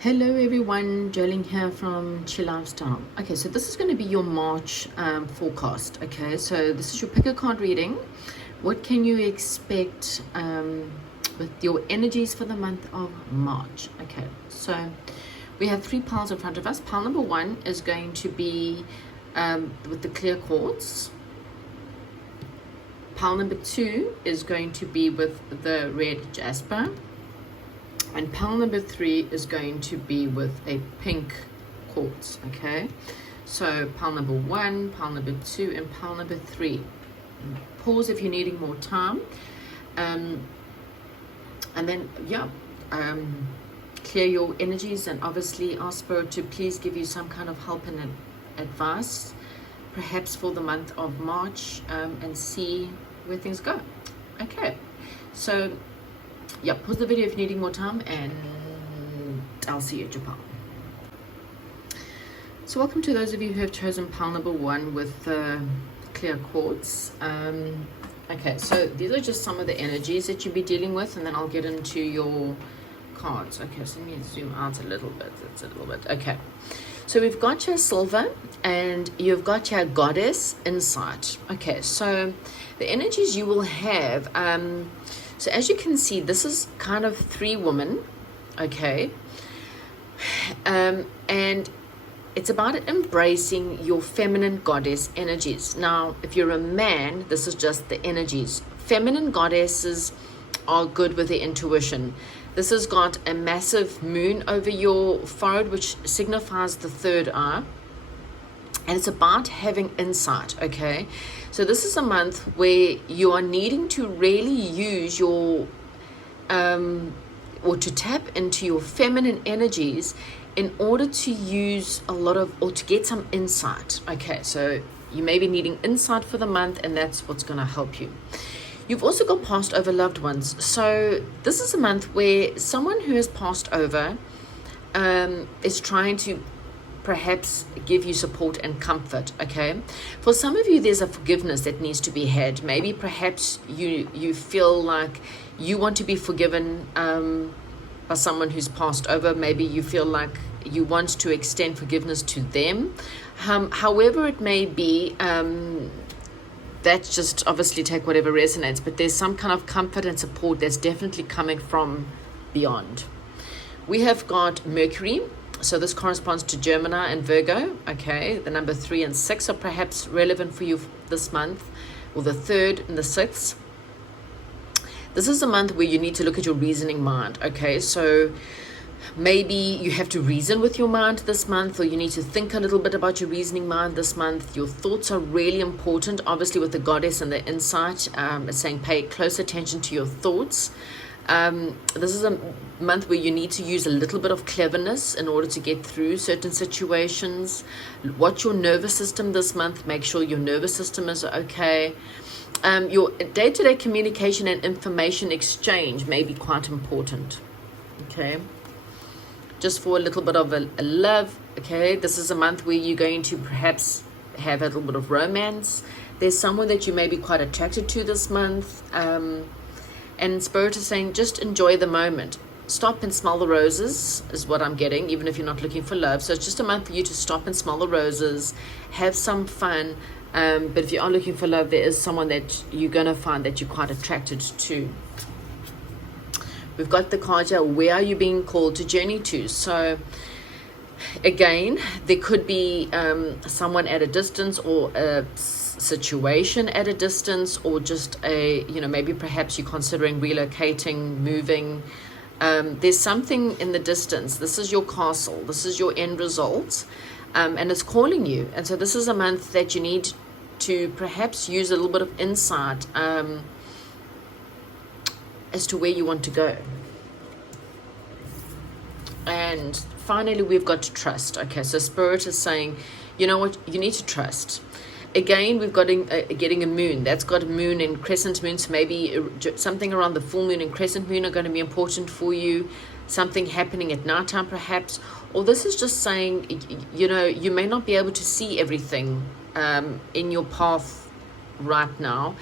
Hello everyone, Jolene here from Chill Lifestyle. Okay, so this is going to be your March forecast. Okay, so this is your pick a card reading. What can you expect with your energies for the month of March? Okay, so we have three piles in front of us. Pile number one is going to be with the clear quartz. Pile number two is going to be with the red jasper. And pile number three is going to be with a pink quartz. Okay, so pile number one, pile number two, and pile number three. Pause if you're needing more time, and then clear your energies and obviously ask Spirit to please give you some kind of help and advice, perhaps for the month of March, and see where things go. Okay, so yeah, pause the video if you're needing more time, and I'll see you at your pile. So welcome to those of you who have chosen pile number one with clear quartz. Okay, so these are just some of the energies that you'll be dealing with, and then I'll get into your cards. Okay, so let me zoom out a little bit. It's a little bit. Okay, so we've got your silver and you've got your goddess insight. Okay, so the energies you will have, so as you can see, this is kind of three women, okay? And it's about embracing your feminine goddess energies. Now, if you're a man, this is just the energies. Feminine goddesses are good with their intuition. This has got a massive moon over your forehead, which signifies the third eye. And it's about having insight, okay? So this is a month where you are needing to really use your, or to tap into your feminine energies in order to use a lot of, or to get some insight, okay? So you may be needing insight for the month, and that's what's gonna help you. You've also got passed over loved ones. So this is a month where someone who has passed over is trying to perhaps give you support and comfort, okay? For some of you, there's a forgiveness that needs to be had. Maybe perhaps you feel like you want to be forgiven by someone who's passed over. Maybe you feel like you want to extend forgiveness to them. However it may be, that's just obviously take whatever resonates, but there's some kind of comfort and support that's definitely coming from beyond. We have got Mercury. So this corresponds to Gemini and Virgo, okay? The number 3 and 6 are perhaps relevant for you this month, or the 3rd and the 6th. This is a month where you need to look at your reasoning mind, okay? So maybe you have to reason with your mind this month, or you need to think a little bit about your reasoning mind this month. Your thoughts are really important, obviously with the goddess and the insight. It's saying pay close attention to your thoughts. This is a month where you need to use a little bit of cleverness in order to get through certain situations. Watch your nervous system this month. Make sure your nervous system is okay. Your day-to-day communication and information exchange may be quite important, okay? Just for a little bit of a love, okay? This is a month where you're going to perhaps have a little bit of romance. There's someone that you may be quite attracted to this month. And Spirit is saying, just enjoy the moment. Stop and smell the roses is what I'm getting, even if you're not looking for love. So it's just a month for you to stop and smell the roses, have some fun. But if you are looking for love, there is someone that you're going to find that you're quite attracted to. We've got the card here, where are you being called to journey to? So again, there could be someone at a distance, or a situation at a distance, or just a, maybe perhaps you're considering relocating, moving. There's something in the distance. This is your castle. This is your end result, and it's calling you. And so this is a month that you need to perhaps use a little bit of insight as to where you want to go. And finally, we've got to trust. Okay, so Spirit is saying, you know what, you need to trust. Again, we've got getting a moon. That's got a moon and crescent moon. So maybe something around the full moon and crescent moon are going to be important for you. Something happening at nighttime, perhaps. Or this is just saying, you may not be able to see everything in your path right now.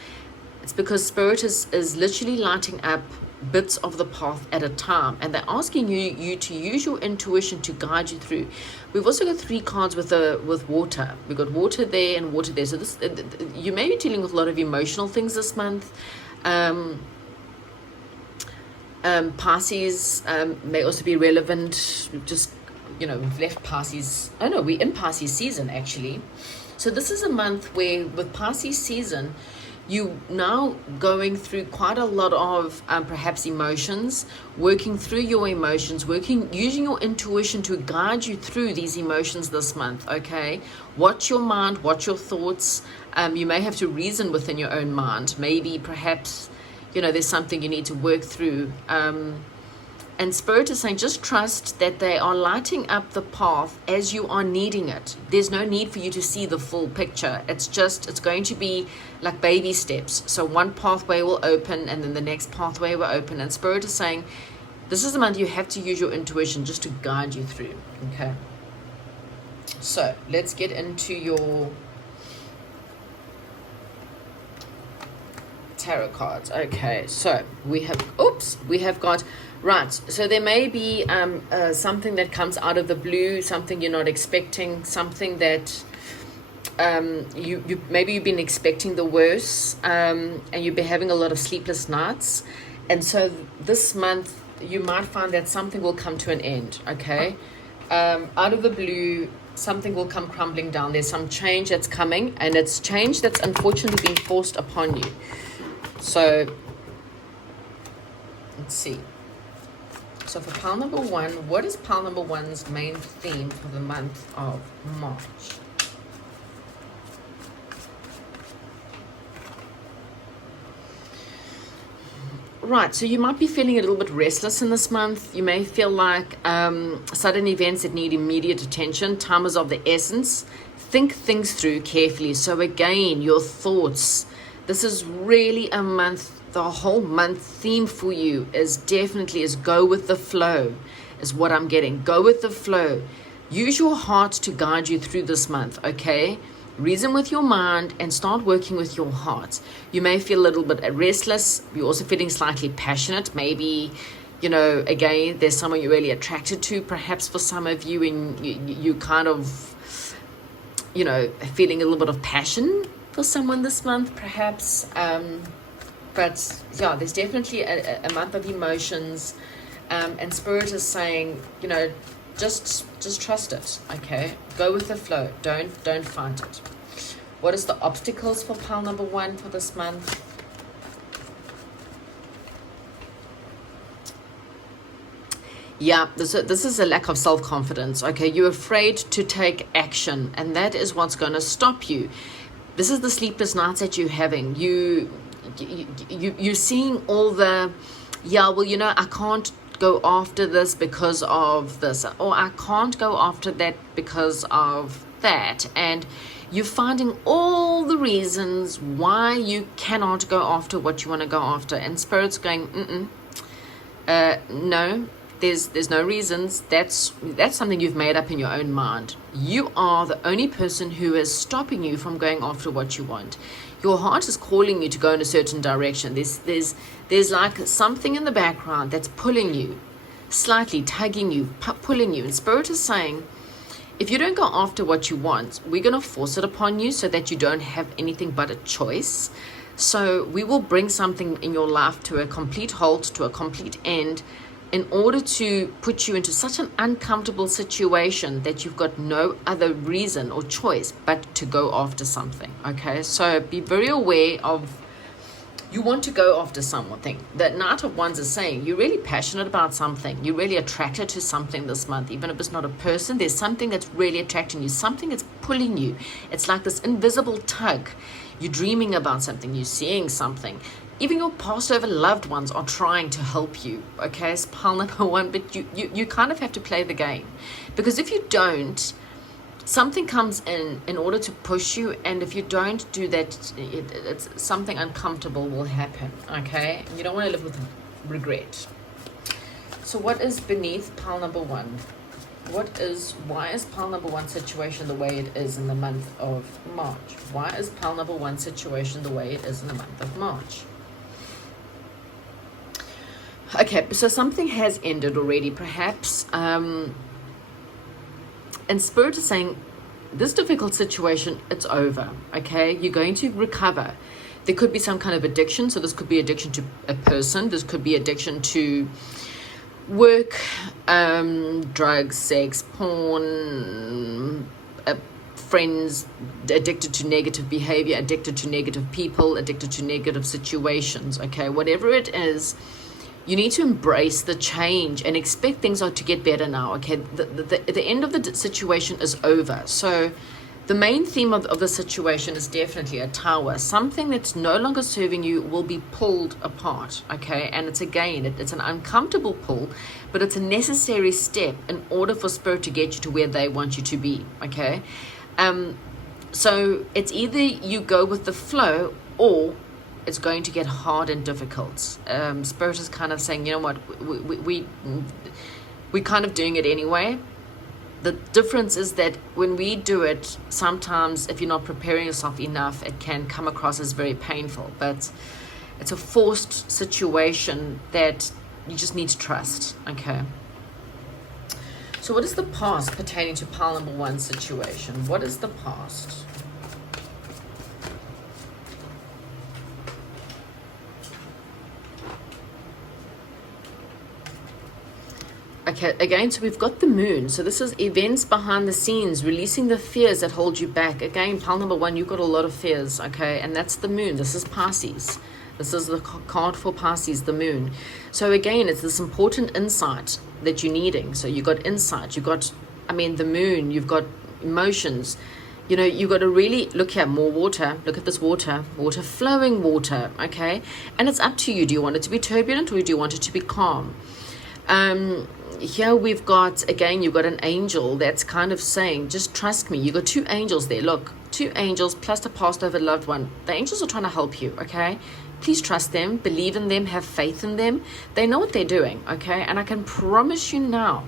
It's because Spirit is literally lighting up bits of the path at a time, and they're asking you to use your intuition to guide you through. We've also got 3 cards with water. We've got water there and water there. So this, you may be dealing with a lot of emotional things this month. Pisces may also be relevant. Just, we've left Pisces. Oh no, we're in Pisces season actually. So this is a month where with Pisces season, you now going through quite a lot of perhaps emotions, working through your emotions, using your intuition to guide you through these emotions this month, okay? Watch your mind, watch your thoughts. You may have to reason within your own mind. Maybe perhaps, there's something you need to work through. And Spirit is saying, just trust that they are lighting up the path as you are needing it. There's no need for you to see the full picture. It's going to be like baby steps. So one pathway will open and then the next pathway will open. And Spirit is saying, this is the month you have to use your intuition just to guide you through. Okay. So let's get into your tarot cards. Okay. So we have got, right, so there may be something that comes out of the blue, something you're not expecting, something that maybe you've been expecting the worst, and you've been having a lot of sleepless nights, and so this month you might find that something will come to an end, okay? Out of the blue, something will come crumbling down. There's some change that's coming, and it's change that's unfortunately been forced upon you. So let's see. So for pile number 1, what is pile number 1's main theme for the month of March? Right, so you might be feeling a little bit restless in this month. You may feel like sudden events that need immediate attention. Time is of the essence. Think things through carefully. So again, your thoughts. This is really a month. The whole month theme for you is go with the flow, is what I'm getting. Go with the flow. Use your heart to guide you through this month, okay? Reason with your mind and start working with your heart. You may feel a little bit restless. You're also feeling slightly passionate. Maybe, again, there's someone you're really attracted to, perhaps for some of you, and you kind of, feeling a little bit of passion for someone this month, perhaps. But yeah, there's definitely a month of emotions, and Spirit is saying, just trust it, okay? Go with the flow. Don't fight it. What is the obstacles for pile number 1 for this month? Yeah, this is a lack of self-confidence, okay? You're afraid to take action, and that is what's going to stop you. This is the sleepless nights that you're having. You're seeing all the, I can't go after this because of this, or I can't go after that because of that, and you're finding all the reasons why you cannot go after what you want to go after, and Spirit's going, no, there's no reasons. That's something you've made up in your own mind. You are the only person who is stopping you from going after what you want. Your heart is calling you to go in a certain direction. There's like something in the background that's pulling you, slightly tugging you, pulling you. And Spirit is saying, if you don't go after what you want, we're going to force it upon you so that you don't have anything but a choice. So we will bring something in your life to a complete halt, to a complete end, in order to put you into such an uncomfortable situation that you've got no other reason or choice but to go after something, okay? So be very aware of, you want to go after something. The Knight of Wands is saying you're really passionate about something. You're really attracted to something this month. Even if it's not a person, there's something that's really attracting you, something that's pulling you. It's like this invisible tug. You're dreaming about something, you're seeing something. Even your past over loved ones are trying to help you, okay? It's pile number 1, but you kind of have to play the game. Because if you don't, something comes in order to push you, and if you don't do that, it's something uncomfortable will happen, okay? You don't want to live with regret. So what is beneath pile number 1? Why is pile number 1 situation the way it is in the month of March? Why is pile number 1 situation the way it is in the month of March? Okay, so something has ended already, perhaps. And Spirit is saying, this difficult situation, it's over, okay? You're going to recover. There could be some kind of addiction. So this could be addiction to a person. This could be addiction to work, drugs, sex, porn, friends, addicted to negative behavior, addicted to negative people, addicted to negative situations, okay? Whatever it is, you need to embrace the change and expect things are to get better now, okay? The end of the situation is over. So the main theme of the situation is definitely a tower. Something that's no longer serving you will be pulled apart, okay? And it's an uncomfortable pull, but it's a necessary step in order for Spirit to get you to where they want you to be, okay? So it's either you go with the flow or it's going to get hard and difficult. Spirit is kind of saying, you know what, we're kind of doing it anyway. The difference is that when we do it, sometimes if you're not preparing yourself enough, it can come across as very painful. But it's a forced situation that you just need to trust, okay? So what is the past pertaining to pile number 1 situation? What is the past? Okay, again, so we've got the moon. So this is events behind the scenes, releasing the fears that hold you back. Again, pile number 1, you've got a lot of fears, okay? And that's the moon. This is Pisces. This is the card for Pisces, the moon. So again, it's this important insight that you're needing. So you got insight, you got, the moon, you've got emotions. You know, you've got to really look here, more water. Look at this water, flowing water, okay? And it's up to you. Do you want it to be turbulent or do you want it to be calm? Here we've got, again, you've got an angel that's kind of saying, just trust me. You've got 2 angels there. Look, 2 angels plus a passed over loved one. The angels are trying to help you, okay? Please trust them, believe in them, have faith in them. They know what they're doing, okay? And I can promise you now,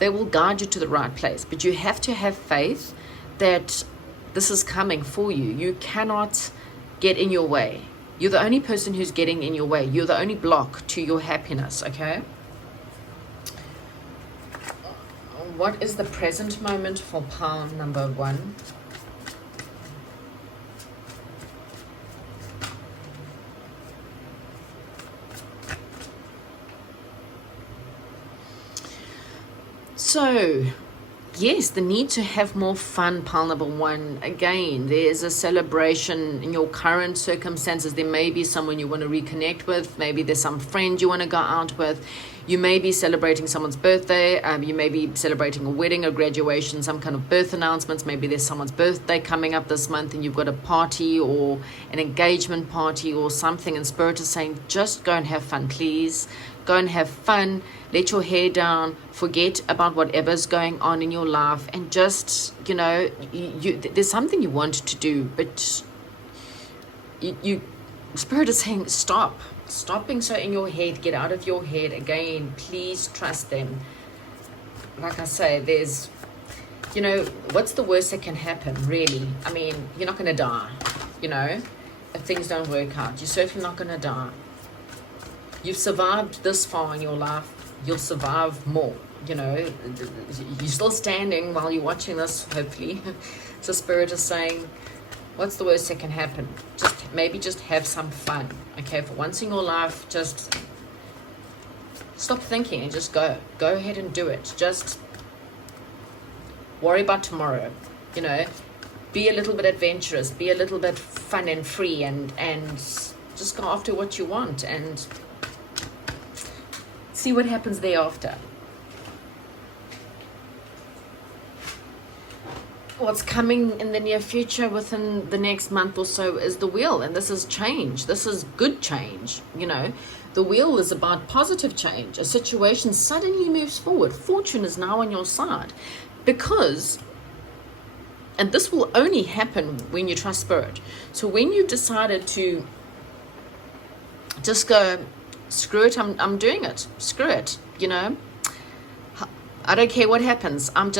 they will guide you to the right place. But you have to have faith that this is coming for you. You cannot get in your way. You're the only person who's getting in your way. You're the only block to your happiness, okay? What is the present moment for pile number 1? So, yes, the need to have more fun, pile number 1. Again, there's a celebration in your current circumstances. There may be someone you want to reconnect with. Maybe there's some friend you want to go out with. You may be celebrating someone's birthday. You may be celebrating a wedding, a graduation, some kind of birth announcements. Maybe there's someone's birthday coming up this month and you've got a party or an engagement party or something. And Spirit is saying, just go and have fun, please. Go and have fun. Let your hair down. Forget about whatever's going on in your life. And just, there's something you want to do, but Spirit is saying, stop. Stop being so in your head. Get out of your head. Again, please trust them. Like I say, there's, what's the worst that can happen, really? You're not going to die, if things don't work out. You're certainly not going to die. You've survived this far in your life. You'll survive more, You're still standing while you're watching this, hopefully. So Spirit is saying, what's the worst that can happen? Just have some fun, okay? For once in your life, just stop thinking and just go. Go ahead and do it. Just worry about tomorrow, Be a little bit adventurous. Be a little bit fun and free and just go after what you want and see what happens thereafter. What's coming in the near future within the next month or so is the wheel, and this is change. This is good change. The wheel is about positive change. A situation suddenly moves forward. Fortune is now on your side because, and this will only happen when you trust Spirit. So when you've decided to just go, screw it, I'm doing it. Screw it, I don't care what happens. I'm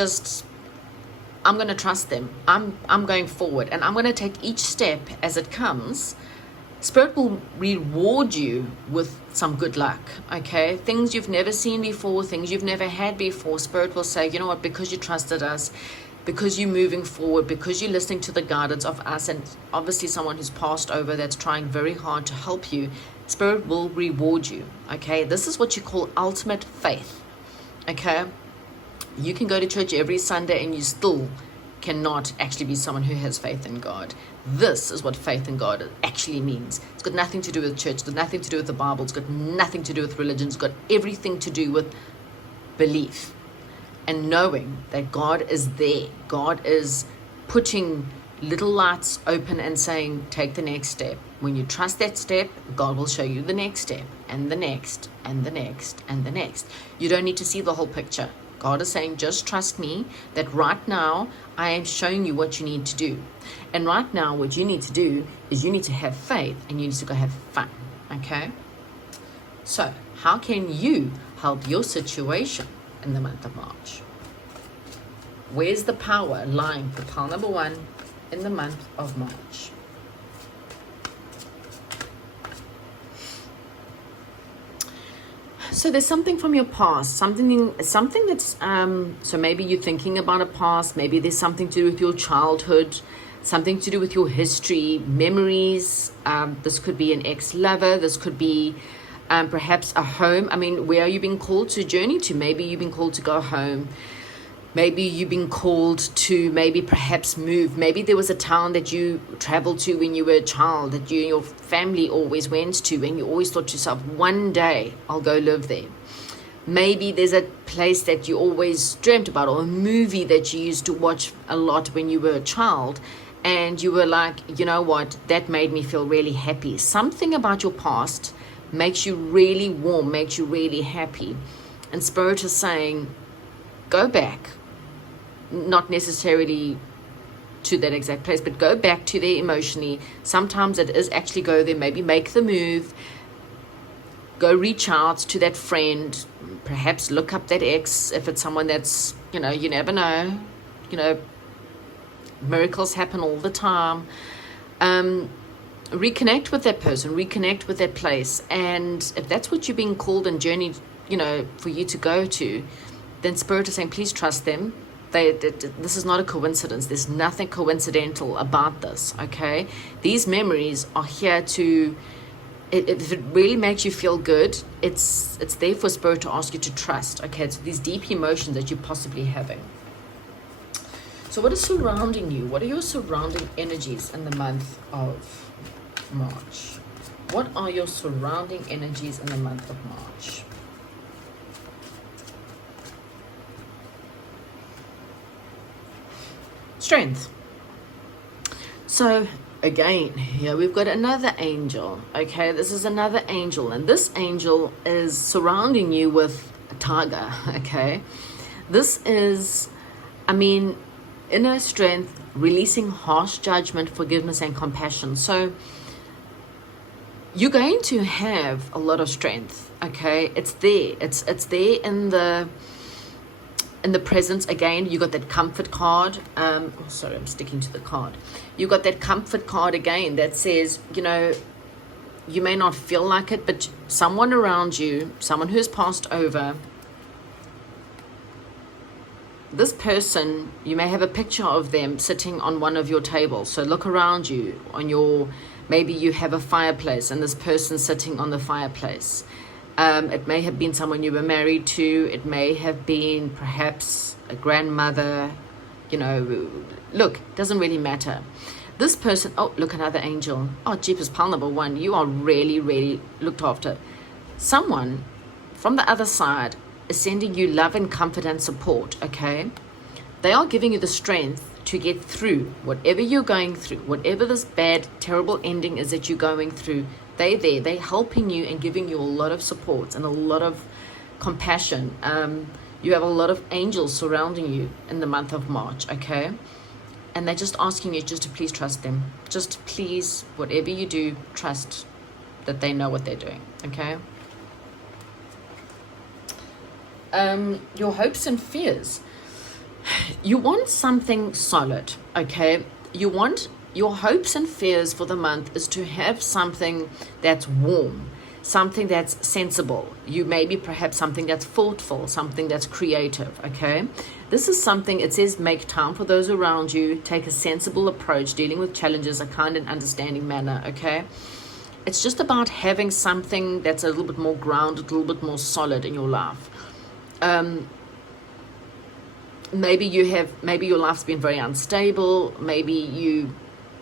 going to trust them. I'm going forward, and I'm going to take each step as it comes Spirit will reward you with some good luck, okay? Things you've never seen before, things you've never had before. Spirit will say, you know what, because you trusted us, because you're moving forward, because you're listening to the guidance of us, and obviously someone who's passed over that's trying very hard to help you, Spirit will reward you, okay? This is what you call ultimate faith, okay? You can go to church every Sunday and you still cannot actually be someone who has faith in God. This is what faith in God actually means. It's got nothing to do with church. It's got nothing to do with the Bible. It's got nothing to do with religion. It's got everything to do with belief and knowing that God is there. God is putting little lights open and saying, take the next step. When you trust that step, God will show you the next step and the next and the next and the next. You don't need to see the whole picture. God is saying, just trust me that right now I am showing you what you need to do. And right now what you need to do is you need to have faith and you need to go have fun. Okay? So how can you help your situation in the month of March? Where's the power lying for pile number 1 in the month of March? So there's something from your past, something that's, so maybe you're thinking about a past, maybe there's something to do with your childhood, something to do with your history, memories. This could be an ex-lover, this could be perhaps a home. I mean, where are you being called to journey to? Maybe you've been called to go home. Maybe you've been called to maybe perhaps move. Maybe there was a town that you traveled to when you were a child that you and your family always went to, and you always thought to yourself, one day I'll go live there. Maybe there's a place that you always dreamt about, or a movie that you used to watch a lot when you were a child, and you were like, you know what, that made me feel really happy. Something about your past makes you really warm, makes you really happy. And Spirit is saying, go back. Not necessarily to that exact place, but go back to there emotionally. Sometimes it is actually go there, maybe make the move, go reach out to that friend, perhaps look up that ex if it's someone that's, you know, you never know, you know, miracles happen all the time. Reconnect with that person, reconnect with that place, and if that's what you're being called and journeyed, you know, for you to go to, then Spirit is saying, please trust them. This is not a coincidence. There's nothing coincidental about this, okay? These memories are here to, if it really makes you feel good, it's there for Spirit to ask you to trust, okay? It's these deep emotions that you're possibly having. So what is surrounding you? What are your surrounding energies in the month of March? What are your surrounding energies in the month of March? Strength. So again, here we've got another angel. Okay, this is another angel, and this angel is surrounding you with a tiger. Okay, this is, I mean, inner strength, releasing harsh judgment, forgiveness, and compassion. So you're going to have a lot of strength. Okay, it's there. It's there in the presence. Again, you got that comfort card. Sorry, I'm sticking to the card. You got that comfort card again that says, you know, you may not feel like it, but someone around you, someone who's passed over, this person, you may have a picture of them sitting on one of your tables. So look around you on your, maybe you have a fireplace and this person sitting on the fireplace. It may have been someone you were married to. It may have been perhaps a grandmother, you know, look, doesn't really matter. This person, oh, look, another angel. Oh, jeepers, pile number 1, you are really, really looked after. Someone from the other side is sending you love and comfort and support, okay? They are giving you the strength to get through whatever you're going through, whatever this bad, terrible ending is that you're going through. They're helping you and giving you a lot of support and a lot of compassion. You have a lot of angels surrounding you in the month of March, okay? And they're just asking you just to please trust them. Just please, whatever you do, trust that they know what they're doing, okay? Your hopes and fears. You want something solid, okay? You want your hopes and fears for the month is to have something that's warm, something that's sensible. You maybe perhaps something that's thoughtful, something that's creative, okay? This is something, it says make time for those around you, take a sensible approach, dealing with challenges, a kind and understanding manner, okay? It's just about having something that's a little bit more grounded, a little bit more solid in your life. Maybe your life's been very unstable, maybe you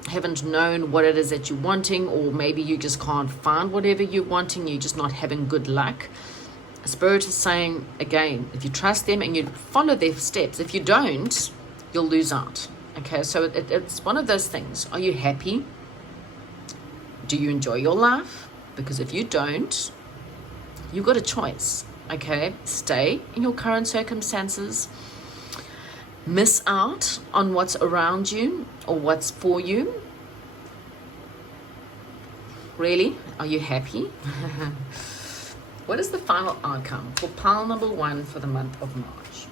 haven't known what it is that you're wanting, or maybe you just can't find whatever you're wanting, you're just not having good luck. Spirit is saying, again, if you trust them and you follow their steps, if you don't, you'll lose out. Okay, so it's one of those things. Are you happy? Do you enjoy your life? Because if you don't, you've got a choice. Okay, stay in your current circumstances, miss out on what's around you or what's for you. Really? Are you happy? What is the final outcome for pile number 1 for the month of March?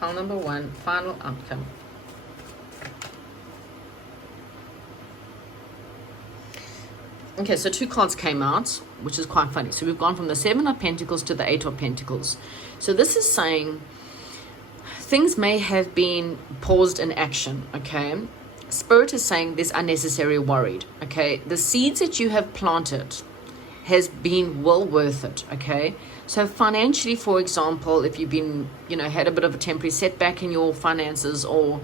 Pile number 1, final outcome. Okay, so 2 cards came out, which is quite funny. So we've gone from the 7 of Pentacles to the 8 of Pentacles. So this is saying things may have been paused in action, okay? Spirit is saying there's unnecessary worried, okay? The seeds that you have planted has been well worth it, okay? So financially, for example, if you've been, had a bit of a temporary setback in your finances, or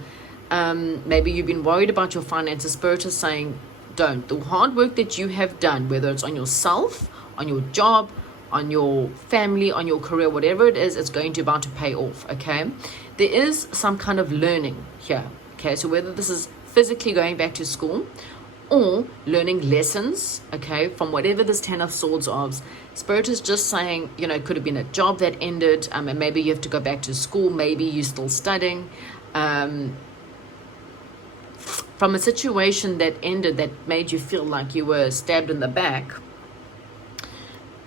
maybe you've been worried about your finances, Spirit is saying, don't. The hard work that you have done, whether it's on yourself, on your job, on your family, on your career, whatever it is, it's going to about to pay off, okay? There is some kind of learning here, okay? So whether this is physically going back to school or learning lessons, okay, from whatever this 10 of Swords of, Spirit is just saying, it could have been a job that ended, and maybe you have to go back to school, maybe you're still studying, from a situation that ended that made you feel like you were stabbed in the back.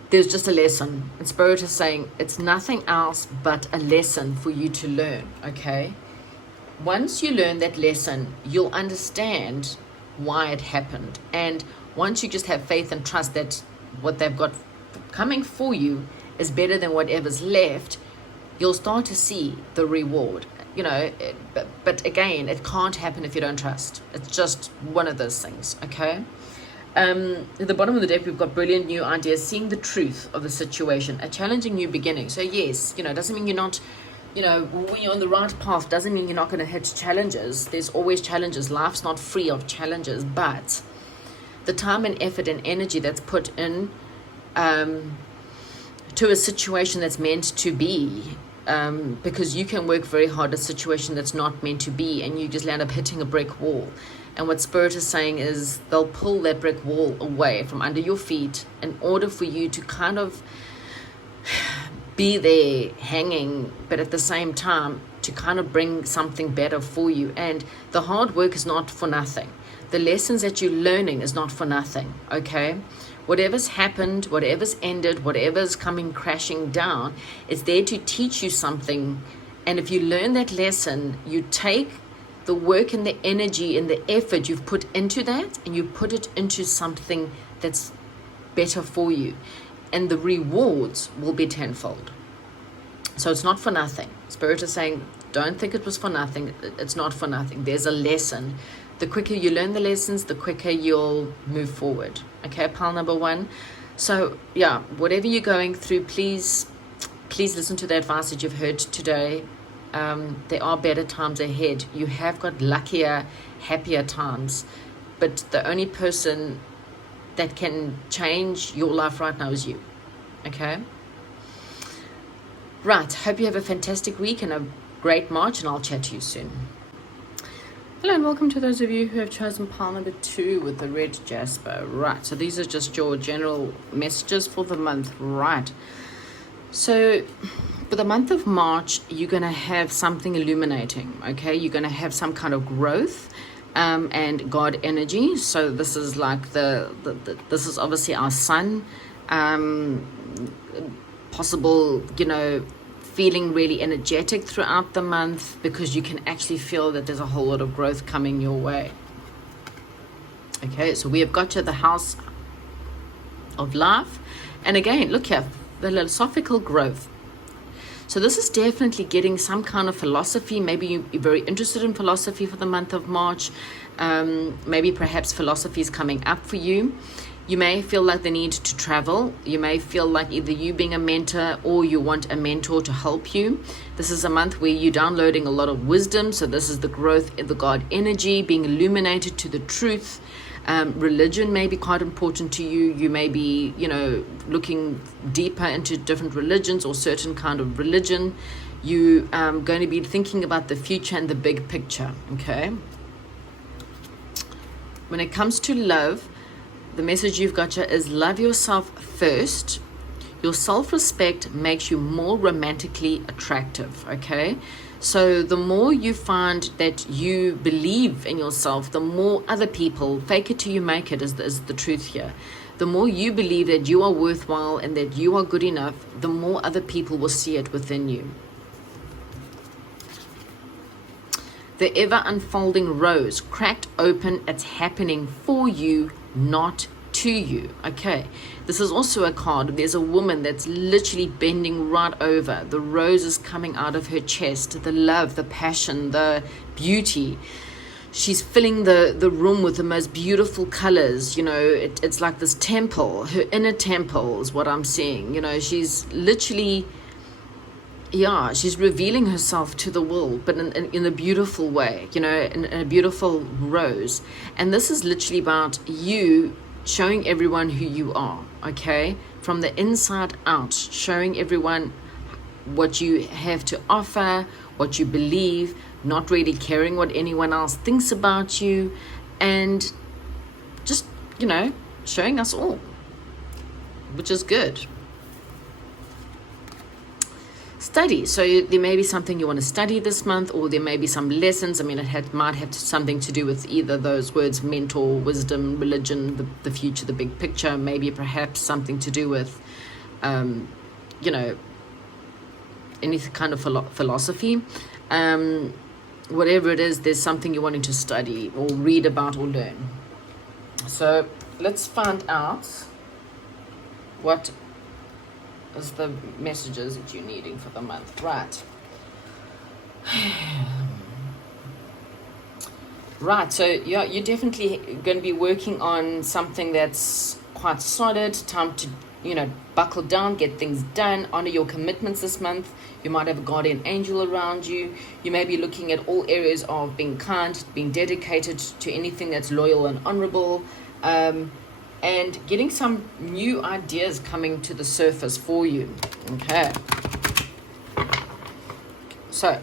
There's just a lesson, and Spirit is saying it's nothing else but a lesson for you to learn, okay? Once you learn that lesson, you'll understand why it happened. And once you just have faith and trust that what they've got coming for you is better than whatever's left, you'll start to see the reward. But again, it can't happen if you don't trust. It's just one of those things, okay? At the bottom of the deck, we've got brilliant new ideas, seeing the truth of the situation, a challenging new beginning. So yes, doesn't mean you're not, when you're on the right path, doesn't mean you're not going to hit challenges. There's always challenges. Life's not free of challenges, but the time and effort and energy that's put in to a situation that's meant to be, because you can work very hard at a situation that's not meant to be, and you just end up hitting a brick wall. And what Spirit is saying is they'll pull that brick wall away from under your feet in order for you to kind of be there hanging, but at the same time to kind of bring something better for you. And the hard work is not for nothing. The lessons that you're learning is not for nothing, okay? Whatever's happened, whatever's ended, whatever's coming crashing down, it's there to teach you something. And if you learn that lesson, you take the work and the energy and the effort you've put into that, and you put it into something that's better for you. And the rewards will be tenfold. So it's not for nothing. Spirit is saying, don't think it was for nothing. It's not for nothing. There's a lesson. The quicker you learn the lessons, the quicker you'll move forward. Okay, pile number 1. So yeah, whatever you're going through, please listen to the advice that you've heard today. There are better times ahead. You have got luckier, happier times. But the only person that can change your life right now is you. Okay? Right. Hope you have a fantastic week and a great March, and I'll chat to you soon. Hello and welcome to those of you who have chosen pile number 2 with the red jasper. Right, so these are just your general messages for the month. Right, so for the month of March, you're going to have something illuminating, okay? You're going to have some kind of growth and God energy. So this is like this is obviously our sun, possible, feeling really energetic throughout the month, because you can actually feel that there's a whole lot of growth coming your way. Okay, so we have got you the house of life. And again, look here, the philosophical growth. So this is definitely getting some kind of philosophy. Maybe you're very interested in philosophy for the month of March. Maybe perhaps philosophy is coming up for you. You may feel like the need to travel. You may feel like either you being a mentor or you want a mentor to help you. This is a month where you're downloading a lot of wisdom. So this is the growth in the God energy, being illuminated to the truth. Religion may be quite important to you. You may be, looking deeper into different religions or certain kind of religion. You going to be thinking about the future and the big picture, okay? When it comes to love, the message you've got here is love yourself first. Your self-respect makes you more romantically attractive, okay? So the more you find that you believe in yourself, the more other people, fake it till you make it is the truth here. The more you believe that you are worthwhile and that you are good enough, the more other people will see it within you. The ever unfolding rose, cracked open, it's happening for you, not to you. Okay, this is also a card. There's a woman that's literally bending right over. The rose is coming out of her chest. The love, the passion, the beauty. She's filling the room with the most beautiful colors. It's like this temple. Her inner temple is what I'm seeing. She's literally, she's revealing herself to the world, but in a beautiful way, in a beautiful rose. And this is literally about you showing everyone who you are, okay? From the inside out, showing everyone what you have to offer, what you believe, not really caring what anyone else thinks about you, and just, showing us all, which is good. Study. So there may be something you want to study this month, or there may be some lessons. I mean, might have something to do with either those words: mentor, wisdom, religion, the future, the big picture. Maybe perhaps something to do with, any kind of philosophy. Whatever it is, there's something you're wanting to study or read about or learn. So let's find out what is the messages that you're needing for the month. Right. So you're definitely going to be working on something that's quite solid. Time to buckle down, get things done, honor your commitments this month. You might have a guardian angel around you. You may be looking at all areas of being kind, being dedicated to anything that's loyal and honorable, and getting some new ideas coming to the surface for you. Okay. So,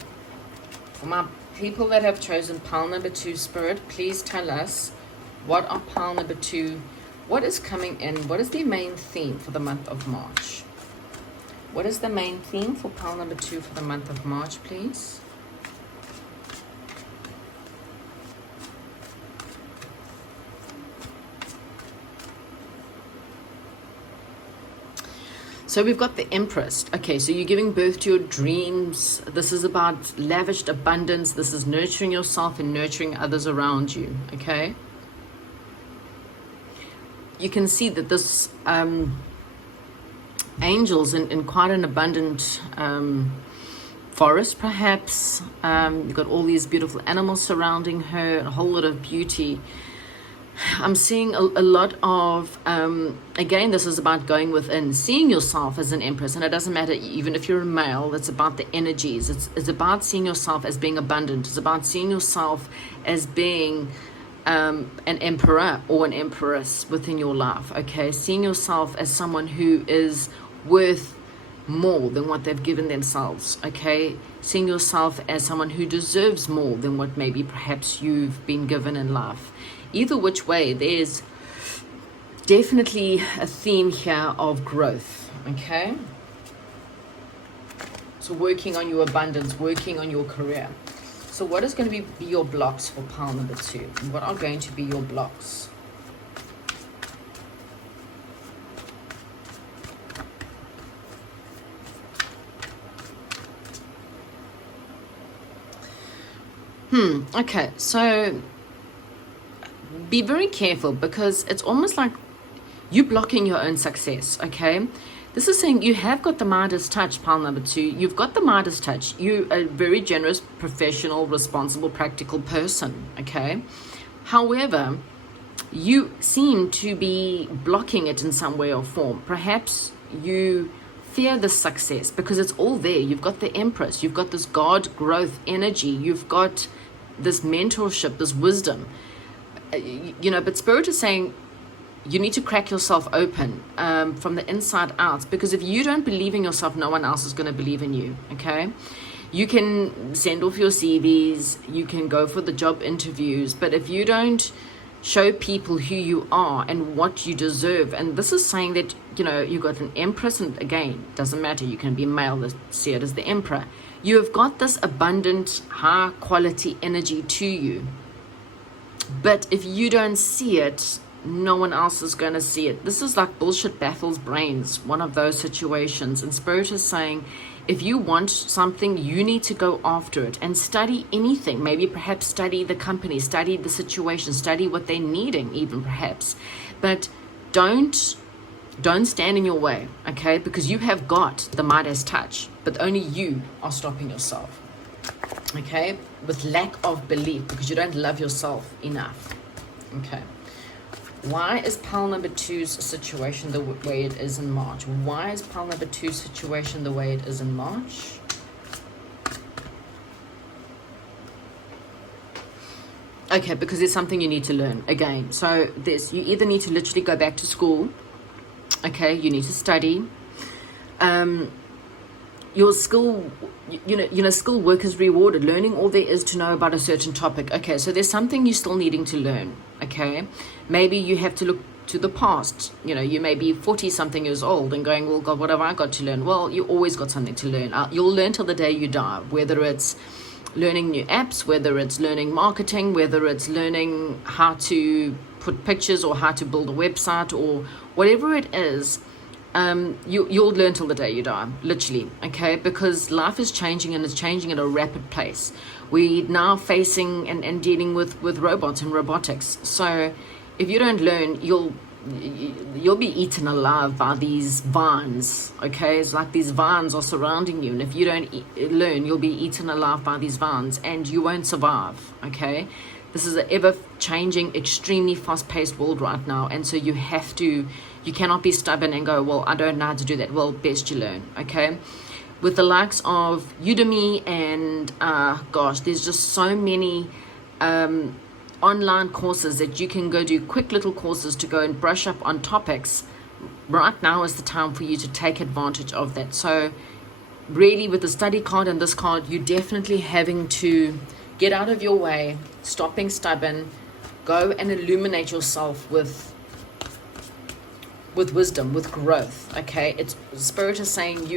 for my people that have chosen pile number 2, Spirit, please tell us, what are pile number 2? What is coming in? What is the main theme for the month of March? What is the main theme for pile number 2 for the month of March, please? So we've got the Empress. Okay, so you're giving birth to your dreams. This is about lavished abundance. This is nurturing yourself and nurturing others around you, okay? You can see that this angel's in quite an abundant forest, perhaps. You've got all these beautiful animals surrounding her, a whole lot of beauty. I'm seeing a lot of, again, this is about going within, seeing yourself as an empress. And it doesn't matter, even if you're a male, it's about the energies. It's about seeing yourself as being abundant. It's about seeing yourself as being an emperor or an empress within your life, okay? Seeing yourself as someone who is worth more than what they've given themselves, okay? Seeing yourself as someone who deserves more than what maybe perhaps you've been given in life. Either which way, there's definitely a theme here of growth, okay? So working on your abundance, working on your career. So what is going to be your blocks for pile number 2? What are going to be your blocks? Okay, so be very careful, because it's almost like you blocking your own success. Okay, this is saying you have got the Midas touch, pile number 2. You've got the Midas touch. You are a very generous, professional, responsible, practical person. Okay, however, you seem to be blocking it in some way or form. Perhaps you fear the success because it's all there. You've got the Empress, you've got this God growth energy, you've got this mentorship, this wisdom, but Spirit is saying you need to crack yourself open from the inside out, because if you don't believe in yourself, no one else is going to believe in you. Okay, you can send off your CVs, you can go for the job interviews, but if you don't show people who you are and what you deserve, and this is saying that you've got an Empress, and again, doesn't matter, you can be male, let's see it as the Emperor. You have got this abundant, high quality energy to you, but if you don't see it, no one else is going to see it. This is like bullshit baffles brains, one of those situations. And Spirit is saying, if you want something, you need to go after it and study anything. Maybe perhaps study the company, study the situation, study what they're needing even perhaps. But don't stand in your way, okay? Because you have got the Midas touch, but only you are stopping yourself, okay? With lack of belief, because you don't love yourself enough, okay? Why is pile number 2's situation the way it is in March? Why is pile number 2's situation the way it is in March? Okay, because there's something you need to learn again. So you either need to literally go back to school. Okay, you need to study. Your skill, skill work is rewarded. Learning all there is to know about a certain topic. Okay, so there's something you're still needing to learn. Okay, maybe you have to look to the past. You may be 40 something years old and going, well, God, what have I got to learn? Well, you always got something to learn. You'll learn till the day you die, whether it's learning new apps, whether it's learning marketing, whether it's learning how to put pictures or how to build a website or whatever it is. You'll learn till the day you die, literally, okay? Because life is changing, and it's changing at a rapid pace. We're now facing and dealing with robots and robotics. So if you don't learn, you'll be eaten alive by these vines, okay? It's like these vines are surrounding you, and if you don't learn, you'll be eaten alive by these vines, and you won't survive, okay? This is an ever-changing, extremely fast-paced world right now, and so you cannot be stubborn and go, well, I don't know how to do that. Well, best you learn, okay? With the likes of Udemy and, there's just so many online courses that you can go do, quick little courses to go and brush up on topics. Right now is the time for you to take advantage of that. So really, with the study card and this card, you're definitely having to get out of your way, stop being stubborn, go and illuminate yourself with wisdom, with growth, okay? Spirit is saying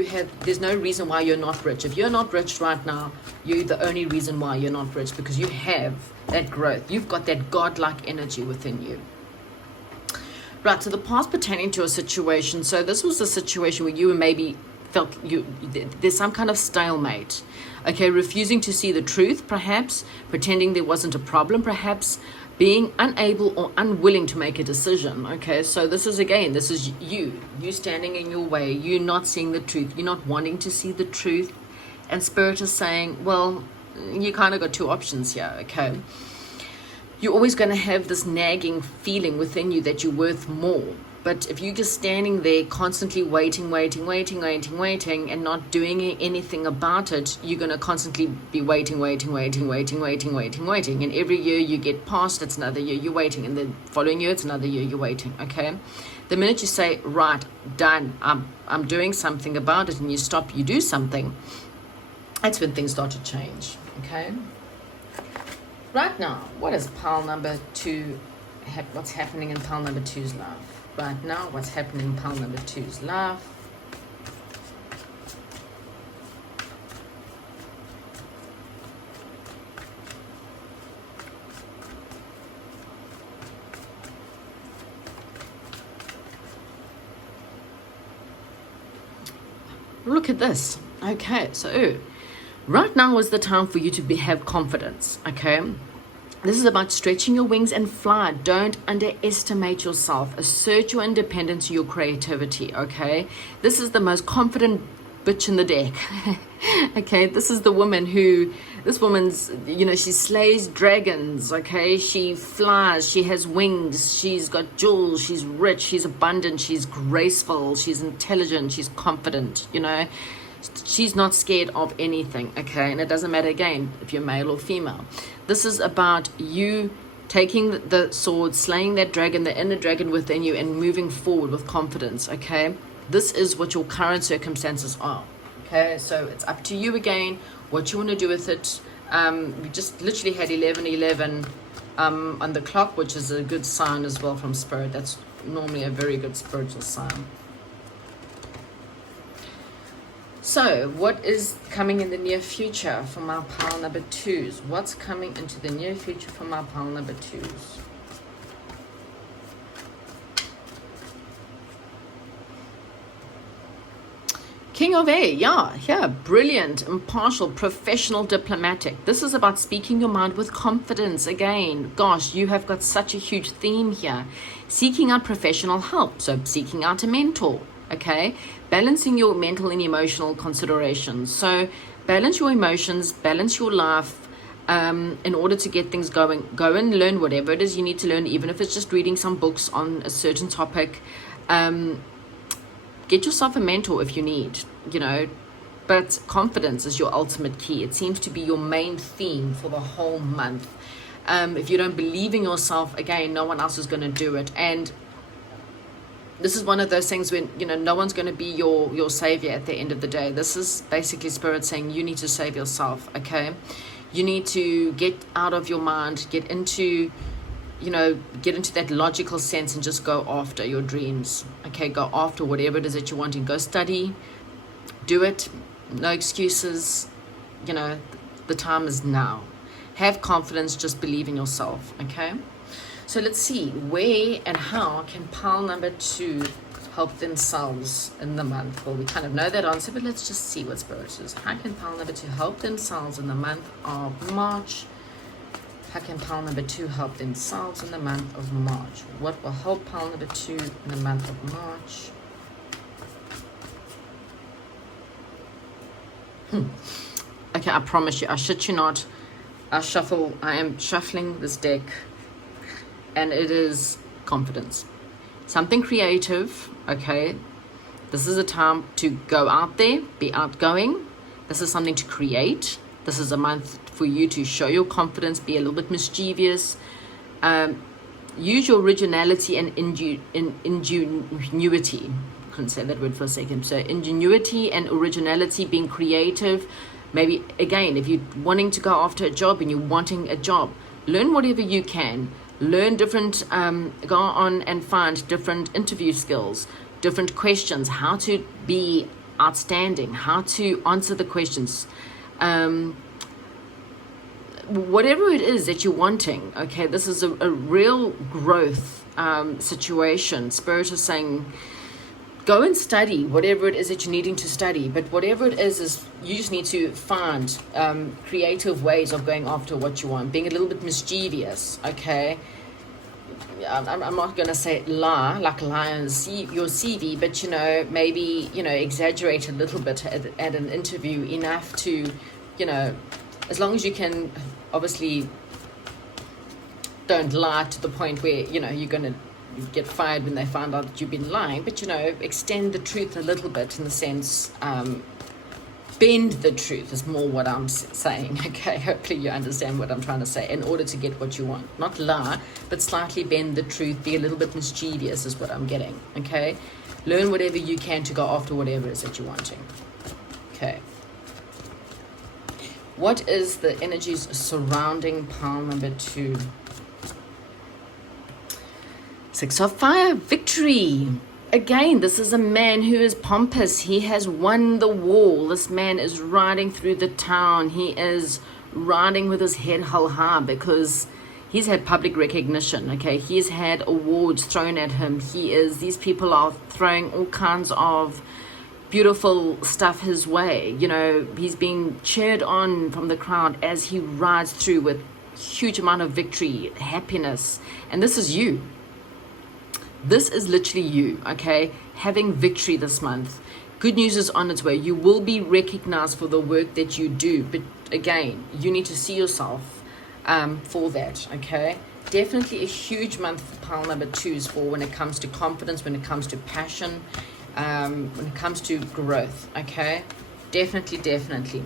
there's no reason why you're not rich. If you're not rich right now, you're the only reason why you're not rich, because you have that growth. You've got that godlike energy within you. Right, so the past pertaining to a situation. So this was a situation where you maybe felt there's some kind of stalemate, okay? Refusing to see the truth, perhaps pretending there wasn't a problem, perhaps being unable or unwilling to make a decision, okay? So this is you standing in your way, you not seeing the truth, you're not wanting to see the truth, and Spirit is saying, well, you kind of got two options here, okay? You're always going to have this nagging feeling within you that you're worth more. But if you're just standing there constantly waiting, and not doing anything about it, you're going to constantly be waiting. And every year you get past, it's another year you're waiting. And the following year, it's another year you're waiting, okay? The minute you say, right, done, I'm doing something about it, and you stop, you do something, that's when things start to change, okay? Right now, what is pile number 2? What's happening in pile number 2's life? Right now, what's happening in pile number 2's life? Look at this. Okay, so Right now is the time for you to have confidence, okay? This is about stretching your wings and fly. Don't underestimate yourself. Assert your independence, your creativity, okay? This is the most confident bitch in the deck. Okay, this is the woman this woman's, she slays dragons, okay? She flies, she has wings, she's got jewels, she's rich, she's abundant, she's graceful, she's intelligent, she's confident, She's not scared of anything, okay? And it doesn't matter, again, if you're male or female. This is about you taking the sword, slaying that dragon, the inner dragon within you, and moving forward with confidence, okay? This is what your current circumstances are, okay? So it's up to you again, what you want to do with it. We just literally had 11:11 on the clock, which is a good sign as well from Spirit. That's normally a very good spiritual sign. So, what is coming in the near future for my pile number 2s? What's coming into the near future for my pile number 2s? King of Air, yeah, brilliant, impartial, professional, diplomatic. This is about speaking your mind with confidence. Again, gosh, you have got such a huge theme here. Seeking out professional help, so seeking out a mentor. Okay, balancing your mental and emotional considerations. So balance your emotions, balance your life, in order to get things going. Go and learn whatever it is you need to learn, even if it's just reading some books on a certain topic. Get yourself a mentor if you need, but confidence is your ultimate key. It seems to be your main theme for the whole month. If you don't believe in yourself, again, no one else is going to do it. And this is one of those things when, no one's going to be your savior at the end of the day. This is basically Spirit saying you need to save yourself, okay? You need to get out of your mind, get into that logical sense and just go after your dreams, okay? Go after whatever it is that you want and go study, do it, no excuses, the time is now. Have confidence, just believe in yourself, okay? So let's see, where and how can pile number 2 help themselves in the month? Well, we kind of know that answer, but let's just see what Spirit is. How can pile number 2 help themselves in the month of March? How can pile number 2 help themselves in the month of March? What will help pile number 2 in the month of March? Okay, I promise you, I shit you not. I am shuffling this deck, and it is confidence. Something creative, okay? This is a time to go out there, be outgoing. This is something to create. This is a month for you to show your confidence, be a little bit mischievous. Use your originality and ingenuity. I couldn't say that word for a second. So ingenuity and originality, being creative. Maybe, again, if you're wanting to go after a job and you're wanting a job, learn whatever you can. Learn different, go on and find different interview skills, different questions, how to be outstanding, how to answer the questions. Whatever it is that you're wanting, okay, this is a real growth situation. Spirit is saying, go and study whatever it is that you're needing to study, but whatever it is you just need to find creative ways of going after what you want, being a little bit mischievous, okay? I'm not going to say lie, like lie on your CV, but, maybe, exaggerate a little bit at an interview enough to, as long as you can, obviously, don't lie to the point where, you're going to get fired when they find out that you've been lying, but extend the truth a little bit, in the sense, bend the truth is more what I'm saying, okay? Hopefully you understand what I'm trying to say, in order to get what you want. Not lie, but slightly bend the truth, be a little bit mischievous is what I'm getting, okay? Learn whatever you can to go after whatever it is that you're wanting, okay? What is the energies surrounding pile number 2? 6 of Fire, victory. Again, this is a man who is pompous. He has won the war. This man is riding through the town. He is riding with his head held high because he's had public recognition, okay? He's had awards thrown at him. These people are throwing all kinds of beautiful stuff his way. You know, he's being cheered on from the crowd as he rides through with huge amount of victory, happiness. And this is you. This is literally you, okay? Having victory this month. Good news is on its way. You will be recognized for the work that you do. But again, you need to see yourself for that, okay? Definitely a huge month for pile number 2s for when it comes to confidence, when it comes to passion, when it comes to growth, okay? Definitely.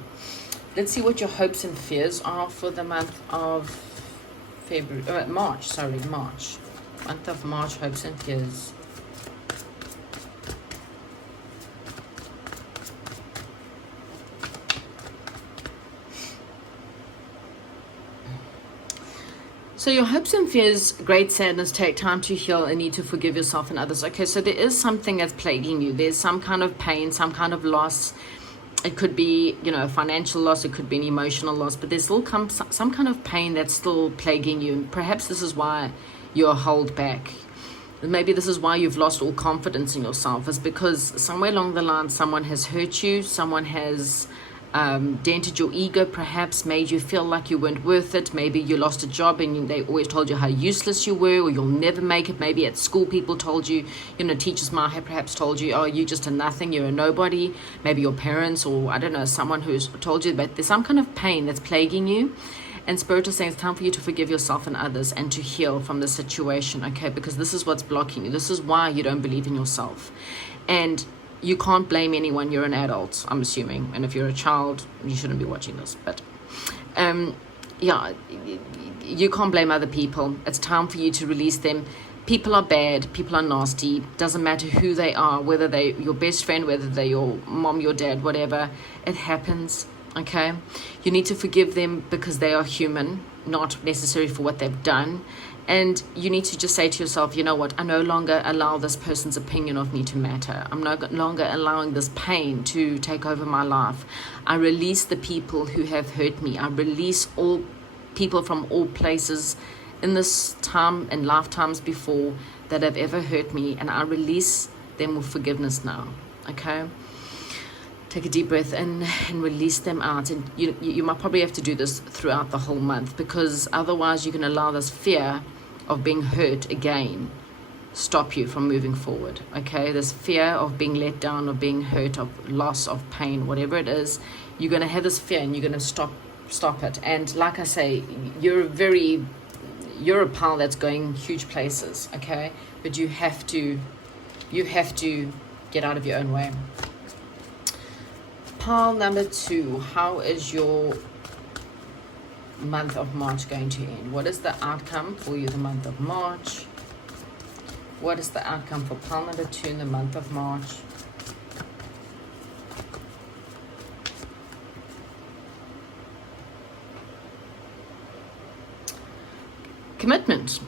Let's see what your hopes and fears are for the month of March. Month of March, hopes and fears. So your hopes and fears, great sadness, take time to heal and need to forgive yourself and others. Okay, so there is something that's plaguing you. There's some kind of pain, some kind of loss. It could be, you know, a financial loss. It could be an emotional loss. But there's still some kind of pain that's still plaguing you. Perhaps this is why you're held back. Maybe this is why you've lost all confidence in yourself. It's because somewhere along the line, someone has hurt you. Someone has dented your ego, perhaps made you feel like you weren't worth it. Maybe you lost a job and they always told you how useless you were, or you'll never make it. Maybe at school people told you, you know, teachers might have perhaps told you, oh, you're just a nothing, you're a nobody. Maybe your parents, or I don't know, someone who's told you. But there's some kind of pain that's plaguing you, and Spirit is saying it's time for you to forgive yourself and others and to heal from the situation, okay? Because this is what's blocking you. This is why you don't believe in yourself. And you can't blame anyone. You're an adult, I'm assuming. And if you're a child, you shouldn't be watching this. But yeah, you can't blame other people. It's time for you to release them. People are bad. People are nasty. Doesn't matter who they are, whether they're your best friend, whether they're your mom, your dad, whatever. It happens, okay? You need to forgive them because they are human, not necessarily for what they've done. And you need to just say to yourself, you know what, I no longer allow this person's opinion of me to matter. I'm no longer allowing this pain to take over my life. I release the people who have hurt me. I release all people from all places in this time and lifetimes before that have ever hurt me. And I release them with forgiveness now, okay? Take a deep breath in and release them out. And you might probably have to do this throughout the whole month, because otherwise you can allow this fear of being hurt again stop you from moving forward, okay? This fear of being let down, of being hurt, of loss, of pain, whatever it is, you're going to have this fear and you're going to stop it. And like I say, you're a pile that's going huge places, okay? But you have to get out of your own way. Pile number 2, how is your month of March going to end? What is the outcome for you the month of March? What is the outcome for pile number 2 in the month of March? Commitment.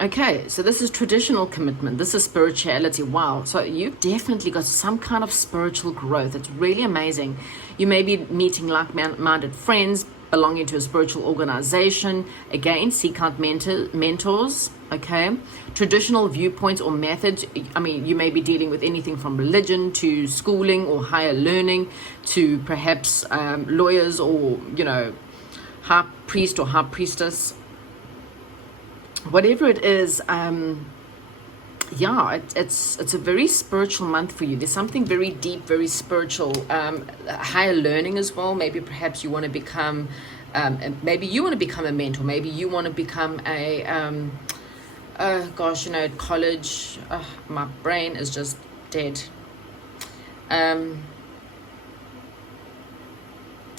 Okay, so this is traditional commitment. This is spirituality. Wow. So you've definitely got some kind of spiritual growth. It's really amazing. You may be meeting like-minded friends, belonging to a spiritual organization. Again, seek out mentors, okay? Traditional viewpoints or methods. I mean, you may be dealing with anything from religion to schooling or higher learning to perhaps lawyers or, you know, high priest or high priestess. Whatever it is, yeah, it's a very spiritual month for you. There's something very deep, very spiritual, higher learning as well. Maybe perhaps you want to become, maybe you want to become a mentor. Maybe you want to become a, gosh, you know, at college, my brain is just dead.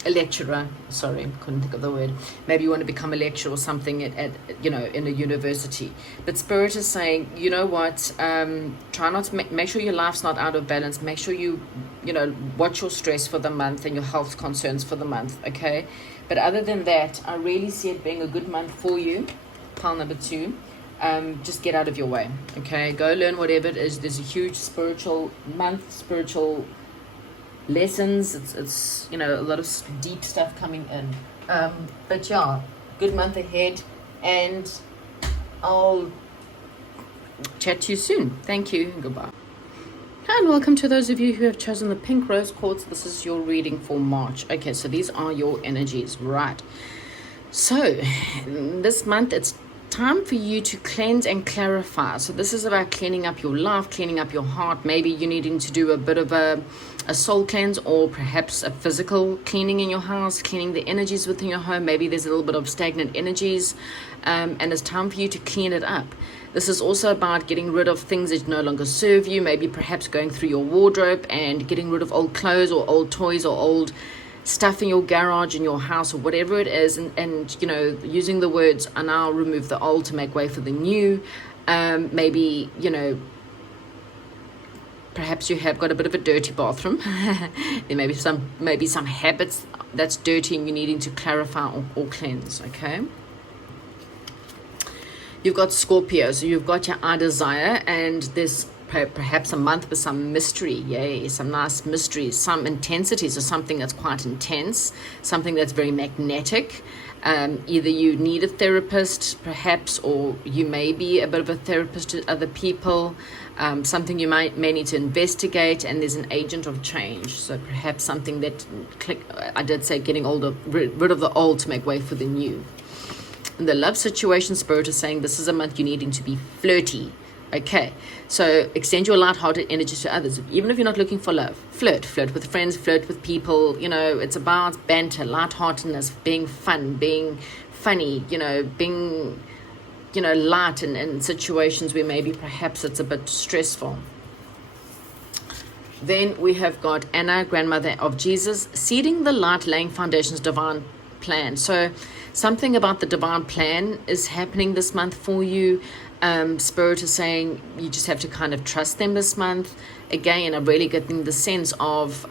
A lecturer, sorry, couldn't think of the word. Maybe you want to become a lecturer or something at you know, in a university. But Spirit is saying, you know what, try not to make sure your life's not out of balance. Make sure you know, watch your stress for the month and your health concerns for the month, okay? But other than that, I really see it being a good month for you, pile number 2. Just get out of your way, okay? Go learn whatever it is. There's a huge spiritual month, spiritual lessons. It's you know, a lot of deep stuff coming in. But yeah, good month ahead, and I'll chat to you soon. Thank you. Goodbye. And welcome to those of you who have chosen the pink rose quartz. This is your reading for March. Okay, so these are your energies, right? So this month it's time for you to cleanse and clarify. So this is about cleaning up your life, cleaning up your heart. Maybe you're needing to do a bit of a soul cleanse, or perhaps a physical cleaning in your house, cleaning the energies within your home. Maybe there's a little bit of stagnant energies, and it's time for you to clean it up. This is also about getting rid of things that no longer serve you. Maybe perhaps going through your wardrobe and getting rid of old clothes or old toys or old stuff in your garage, in your house, or whatever it is, and you know, using the words, and now remove the old to make way for the new. Maybe, you know, perhaps you have got a bit of a dirty bathroom. There may be some habits that's dirty and you're needing to clarify or cleanse. Okay, you've got Scorpio, so you've got your I desire, and there's perhaps a month with some mystery, yay, some nice mysteries, some intensity, so something that's quite intense, something that's very magnetic. Either you need a therapist perhaps, or you may be a bit of a therapist to other people, something you may need to investigate, and there's an agent of change. So perhaps something that, I did say getting rid of the old to make way for the new. In the love situation, Spirit is saying this is a month you're needing to be flirty. Okay, so extend your light-hearted energy to others. Even if you're not looking for love, flirt with friends, flirt with people. You know, it's about banter, light-heartedness, being fun, being funny, you know, being, you know, light in situations where maybe perhaps it's a bit stressful. Then we have got Anna, grandmother of Jesus, seeding the light, laying foundations, divine plan. So something about the divine plan is happening this month for you. Spirit is saying you just have to kind of trust them this month. Again, I'm really getting the sense of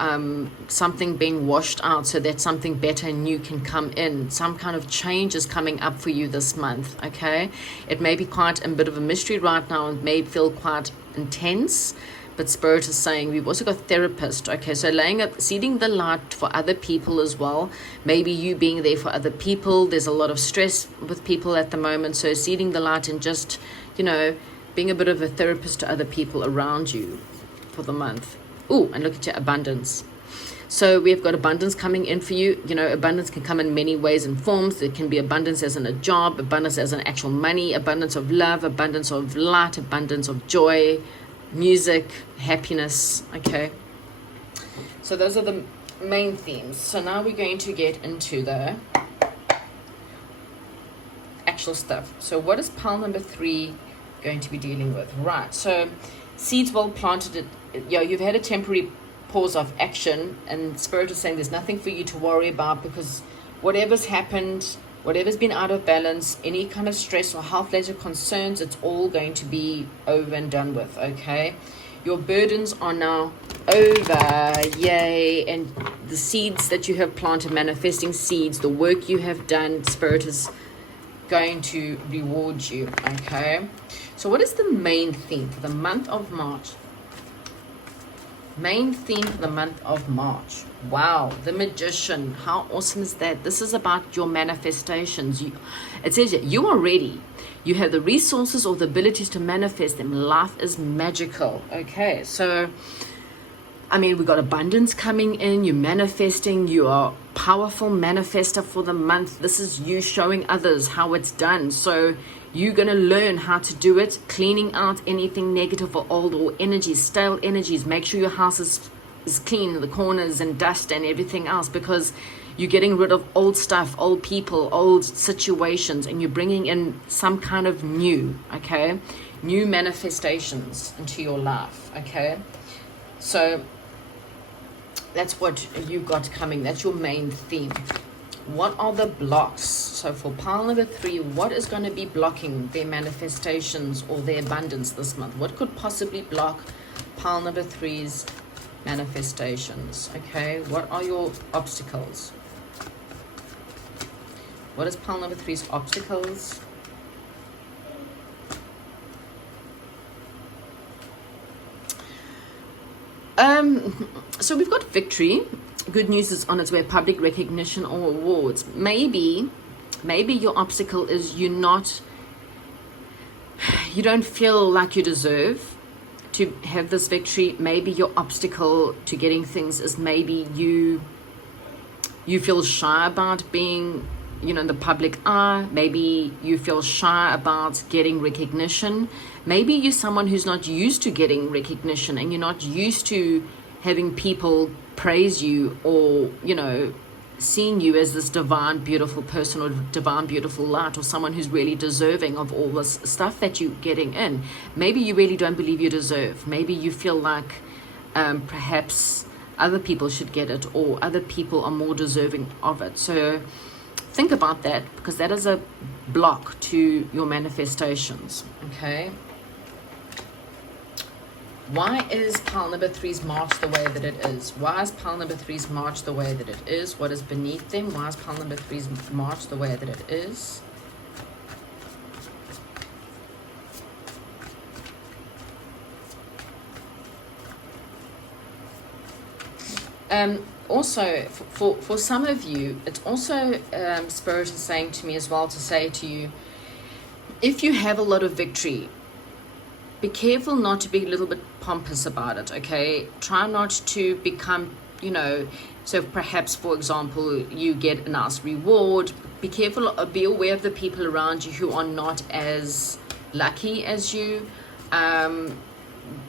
something being washed out so that something better and new can come in. Some kind of change is coming up for you this month, okay? It may be quite a bit of a mystery right now. It may feel quite intense, but Spirit is saying we've also got therapist. Okay, so seeding the light for other people as well. Maybe you being there for other people. There's a lot of stress with people at the moment. So seeding the light and just, you know, being a bit of a therapist to other people around you for the month. Ooh, and look at your abundance. So we've got abundance coming in for you. You know, abundance can come in many ways and forms. There can be abundance as in a job, abundance as in actual money, abundance of love, abundance of light, abundance of joy, music, happiness. Okay, so those are the main themes. So now we're going to get into the actual stuff. So what is pile number 3 going to be dealing with? Right, so seeds well planted. You've had a temporary pause of action, and Spirit is saying there's nothing for you to worry about, because whatever's happened, whatever's been out of balance, any kind of stress or health-related concerns, it's all going to be over and done with, okay? Your burdens are now over, yay. And the seeds that you have planted, manifesting seeds, the work you have done, Spirit is going to reward you, okay? So what is the main theme for the month of March? Main theme for the month of March. Wow, the Magician. How awesome is that? This is about your manifestations. It says you are ready. You have the resources or the abilities to manifest them. Life is magical. Okay, so I mean, we got abundance coming in. You're manifesting. You are powerful manifester for the month. This is you showing others how it's done. So you're going to learn how to do it, cleaning out anything negative or old or energies, stale energies. Make sure your house is clean, the corners and dust and everything else, because you're getting rid of old stuff, old people, old situations, and you're bringing in some kind of new, okay? New manifestations into your life, okay? So that's what you've got coming. That's your main theme. What are the blocks? So for pile number 3, what is going to be blocking their manifestations or their abundance this month? What could possibly block pile number 3's manifestations? Okay, what are your obstacles? What is pile number 3's obstacles? So we've got victory. Good news is on its way, public recognition or awards. Maybe your obstacle is you don't feel like you deserve to have this victory. Maybe your obstacle to getting things is maybe you feel shy about being, you know, in the public eye. Maybe you feel shy about getting recognition. Maybe you're someone who's not used to getting recognition, and you're not used to having people praise you, or, you know, seeing you as this divine, beautiful person, or divine, beautiful light, or someone who's really deserving of all this stuff that you're getting in. Maybe you really don't believe you deserve. Maybe you feel like perhaps other people should get it, or other people are more deserving of it. So think about that, because that is a block to your manifestations. Okay. Why is pile number 3's march the way that it is? Why is pile number 3's march the way that it is? What is beneath them? Why is pile number 3's march the way that it is? Also, for some of you, it's also Spirit is saying to me as well, to say to you, if you have a lot of victory, be careful not to be a little bit pompous about it, okay? Try not to become, you know, so perhaps, for example, you get a nice reward. Be careful, be aware of the people around you who are not as lucky as you.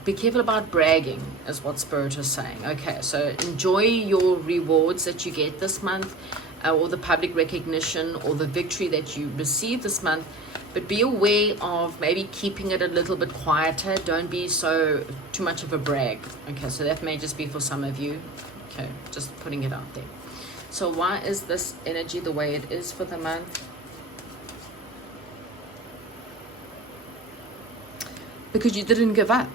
Be careful about bragging, is what Spirit is saying. Okay, so enjoy your rewards that you get this month, or the public recognition, or the victory that you receive this month. But be aware of maybe keeping it a little bit quieter. Don't be too much of a brag. Okay, so that may just be for some of you. Okay, just putting it out there. So why is this energy the way it is for the month? Because you didn't give up.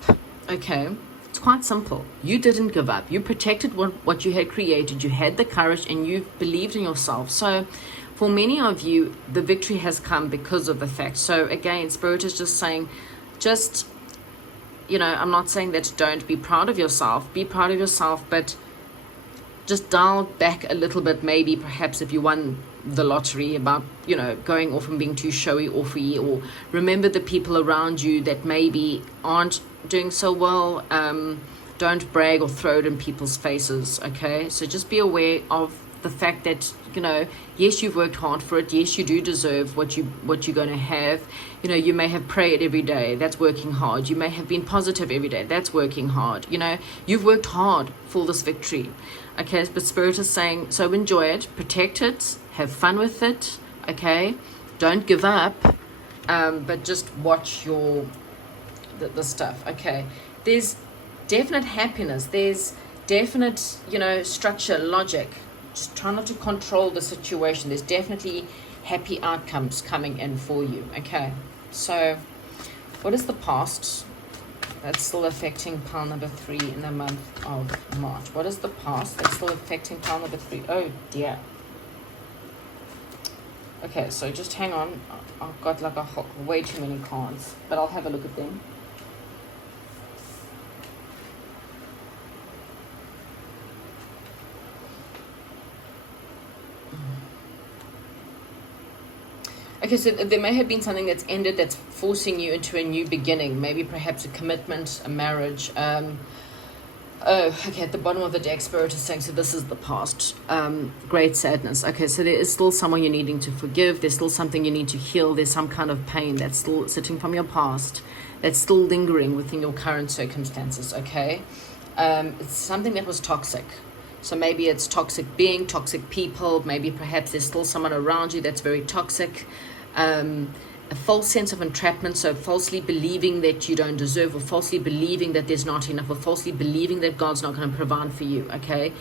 Okay, it's quite simple. You didn't give up. You protected what you had created. You had the courage, and you believed in yourself. So for many of you, the victory has come because of the fact. So again, Spirit is just saying, just, you know, I'm not saying that don't be proud of yourself. Be proud of yourself, but just dial back a little bit. Maybe perhaps if you won the lottery, about, you know, going off and being too showy or free, or remember the people around you that maybe aren't doing so well. Don't brag or throw it in people's faces. Okay, so just be aware of the fact that, you know, yes, you've worked hard for it. Yes, you do deserve what you're going to have. You know, you may have prayed every day. That's working hard. You may have been positive every day. That's working hard. You know, you've worked hard for this victory. Okay, but Spirit is saying, so enjoy it, protect it, have fun with it. Okay, don't give up, but just watch the stuff. Okay, there's definite happiness. There's definite, you know, structure, logic. Just try not to control the situation. There's definitely happy outcomes coming in for you. Okay, so what is the past that's still affecting pile number 3 in the month of March? What is the past that's still affecting pile number 3? Oh dear. Okay, so just hang on. I've got like way too many cards, but I'll have a look at them. Okay, so there may have been something that's ended that's forcing you into a new beginning. Maybe perhaps a commitment, a marriage. Okay, at the bottom of the deck, Spirit is saying, so this is the past. Great sadness. Okay, so there is still someone you're needing to forgive. There's still something you need to heal. There's some kind of pain that's still sitting from your past, that's still lingering within your current circumstances, okay? It's something that was toxic. So maybe it's toxic being, toxic people. Maybe perhaps there's still someone around you that's very toxic. A false sense of entrapment, so falsely believing that you don't deserve, or falsely believing that there's not enough, or falsely believing that God's not going to provide for you, okay?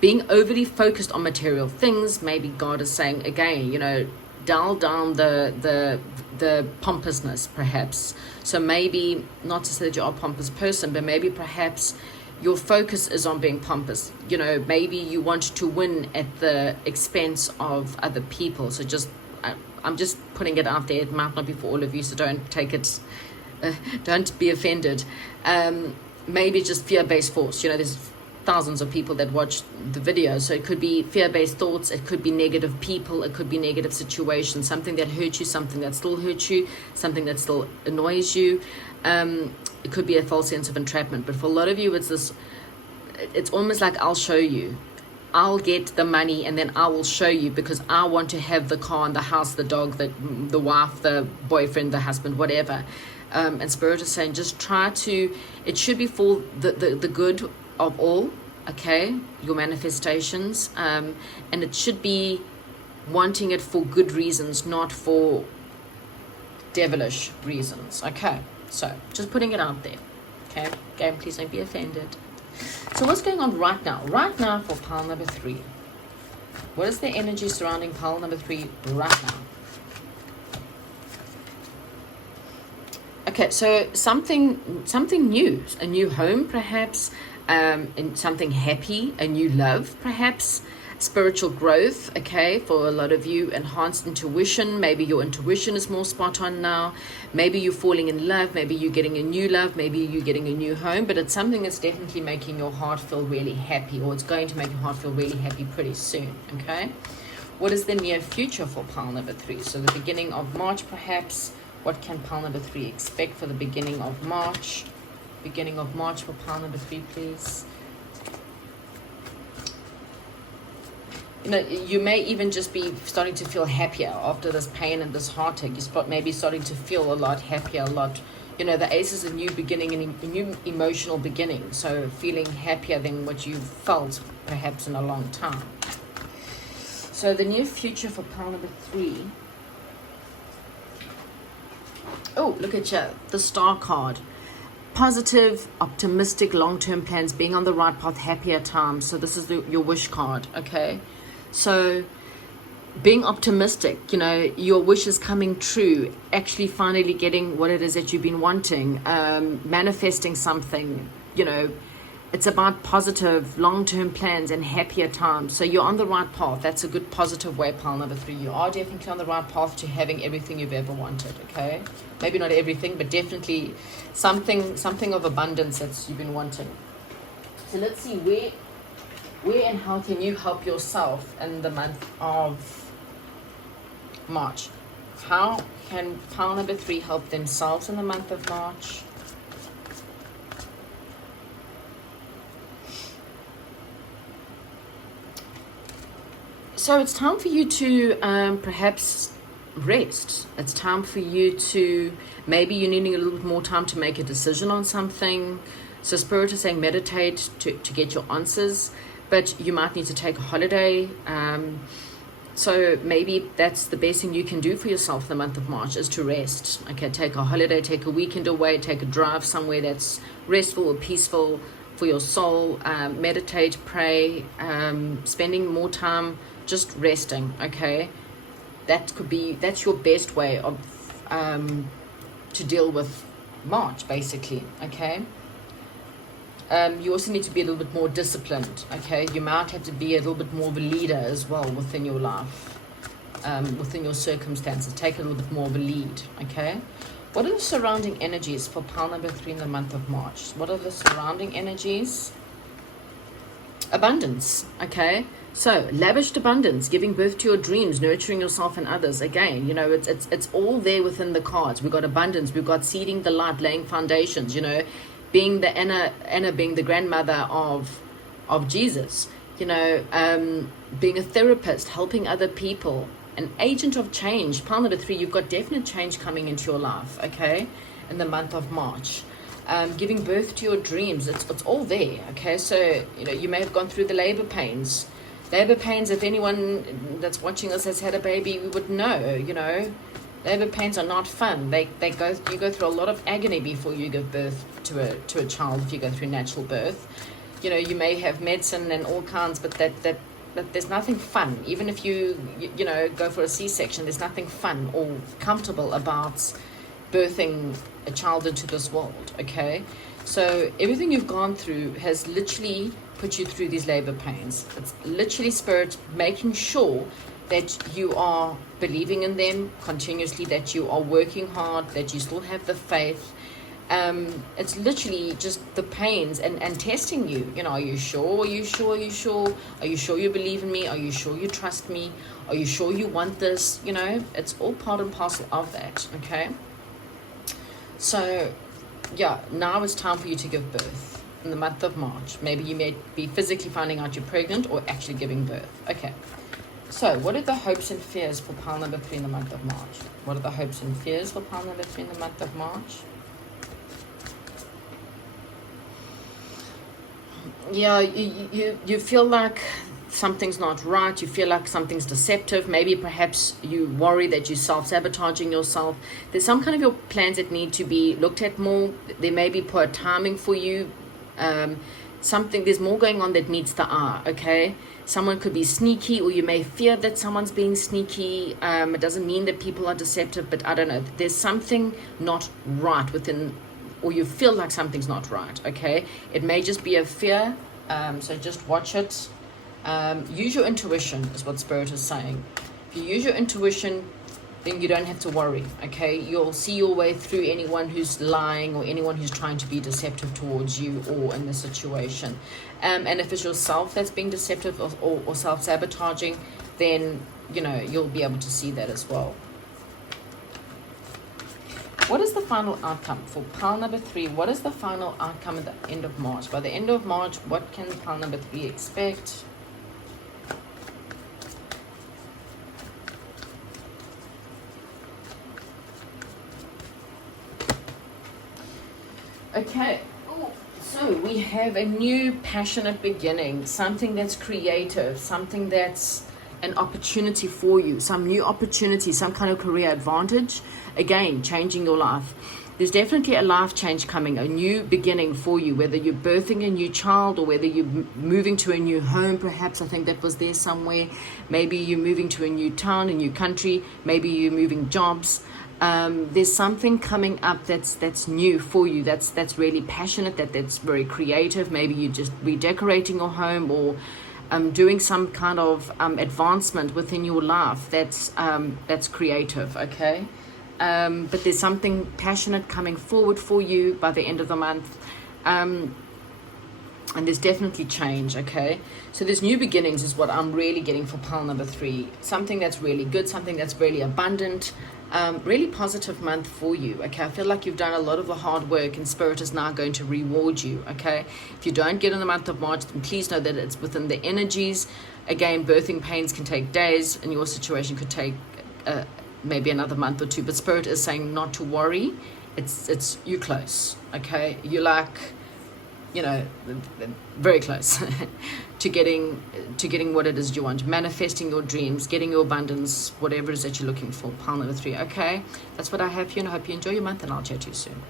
Being overly focused on material things. Maybe God is saying, again, you know, dial down the pompousness, perhaps. So maybe, not to say that you're a pompous person, but maybe perhaps your focus is on being pompous. You know, maybe you want to win at the expense of other people. So just, I'm just putting it out there. It might not be for all of you, so don't take it, don't be offended. Maybe just fear-based thoughts. You know, there's thousands of people that watch the video, so it could be fear-based thoughts, it could be negative people, it could be negative situations, something that hurt you, something that still hurts you, something that still annoys you. It could be a false sense of entrapment, but for a lot of you, it's almost like I'll show you. I'll get the money and then I will show you because I want to have the car and the house, the dog, the wife, the boyfriend, the husband, whatever. And Spirit is saying, just try to, it should be for the good of all, okay, your manifestations. And it should be wanting it for good reasons, not for devilish reasons, okay? So just putting it out there, okay? Game, please don't be offended. So what's going on right now? Right now for pile number 3. What is the energy surrounding pile number 3 right now? Okay, so something new, a new home perhaps, and something happy, a new love perhaps, spiritual growth, okay, for a lot of you, enhanced intuition. Maybe your intuition is more spot on now. Maybe you're falling in love. Maybe you're getting a new love. Maybe you're getting a new home. But it's something that's definitely making your heart feel really happy, or it's going to make your heart feel really happy pretty soon, okay? What is the near future for pile number 3? So the beginning of March perhaps. What can pile number 3 expect for the beginning of March? Beginning of March for pile number 3, please. You know, you may even just be starting to feel happier after this pain and this heartache. You maybe starting to feel a lot happier, a lot, you know, the ace is a new beginning and a new emotional beginning. So feeling happier than what you've felt perhaps in a long time. So the near future for pile number 3. Oh, look at you, the star card. Positive, optimistic, long-term plans, being on the right path, happier times. So this is your wish card, okay? So being optimistic, you know, your wish is coming true, actually finally getting what it is that you've been wanting, manifesting something, you know, it's about positive, long-term plans and happier times. So you're on the right path. That's a good positive way, pile number 3. You are definitely on the right path to having everything you've ever wanted, okay? Maybe not everything, but definitely something of abundance that you've been wanting. So let's see where and how can you help yourself in the month of March? How can pile number 3 help themselves in the month of March? So it's time for you to perhaps rest. It's time for you to, maybe you're needing a little bit more time to make a decision on something. So Spirit is saying meditate to get your answers, but you might need to take a holiday. So maybe that's the best thing you can do for yourself in the month of March is to rest. Okay, take a holiday, take a weekend away, take a drive somewhere that's restful or peaceful for your soul. Meditate, pray, spending more time just resting, okay? That's your best way of to deal with March, basically, okay? You also need to be a little bit more disciplined, okay? You might have to be a little bit more of a leader as well within your life, within your circumstances. Take a little bit more of a lead, okay? What are the surrounding energies for pile number 3 in the month of March? What are the surrounding energies? Abundance, okay? So lavished abundance, giving birth to your dreams, nurturing yourself and others. Again, you know, it's all there within the cards. We've got abundance, we've got seeding the light, laying foundations, you know, being the Anna being the grandmother of Jesus, you know, being a therapist, helping other people, an agent of change. Pile number 3, you've got definite change coming into your life, okay, in the month of March. Giving birth to your dreams, it's all there, okay? So, you know, you may have gone through the labor pains. Labor pains, if anyone that's watching us has had a baby, we would know, you know, labor pains are not fun. You go through a lot of agony before you give birth to a child if you go through natural birth. You know, you may have medicine and all kinds, but there's nothing fun. Even if you know, go for a C-section, there's nothing fun or comfortable about birthing a child into this world, okay? So everything you've gone through has literally put you through these labor pains. It's literally Spirit making sure that you are believing in them continuously, that you are working hard, that you still have the faith. It's literally just the pains and testing you. You know, are you sure? Are you sure? Are you sure? Are you sure you believe in me? Are you sure you trust me? Are you sure you want this? You know, it's all part and parcel of that, okay? So yeah, now it's time for you to give birth in the month of March. Maybe you may be physically finding out you're pregnant or actually giving birth. Okay. So, what are the hopes and fears for pile number 3 in the month of March? What are the hopes and fears for pile number 3 in the month of March? Yeah, you feel like something's not right. You feel like something's deceptive. Maybe perhaps you worry that you're self-sabotaging yourself. There's some kind of your plans that need to be looked at more. There may be poor timing for you. There's more going on that meets the eye, okay? Someone could be sneaky, or you may fear that someone's being sneaky. It doesn't mean that people are deceptive, but I don't know. There's something not right within, or you feel like something's not right, okay? It may just be a fear, so just watch it. Use your intuition is what Spirit is saying. If you use your intuition, then you don't have to worry, okay? You'll see your way through anyone who's lying or anyone who's trying to be deceptive towards you or in the situation. And if it's yourself that's being deceptive or self-sabotaging, then, you'll be able to see that as well. What is the final outcome for pile number 3? What is the final outcome at the end of March? By the end of March, what can pile number 3 expect? Okay, so we have a new passionate beginning, something that's creative, something that's an opportunity for you, some new opportunity, some kind of career advantage, again, changing your life. There's definitely a life change coming, a new beginning for you, whether you're birthing a new child or whether you're moving to a new home, perhaps. I think that was there somewhere. Maybe you're moving to a new town, a new country, maybe you're moving jobs. There's something coming up that's new for you, that's really passionate, that's very creative. Maybe you're just redecorating your home or doing some kind of advancement within your life that's creative, okay? But there's something passionate coming forward for you by the end of the month. And there's definitely change, okay? So there's new beginnings is what I'm really getting for pile number 3. Something that's really good, something that's really abundant, really positive month for you, okay? I feel like you've done a lot of the hard work and Spirit is now going to reward you, okay? If you don't get in the month of March, then please know that it's within the energies. Again, birthing pains can take days and your situation could take maybe another month or 2, but Spirit is saying not to worry. It's you close, okay? You're like, very close to getting what it is you want, manifesting your dreams, getting your abundance, whatever it is that you're looking for. Pile number 3, okay? That's what I have for you, and I hope you enjoy your month, and I'll chat to you soon.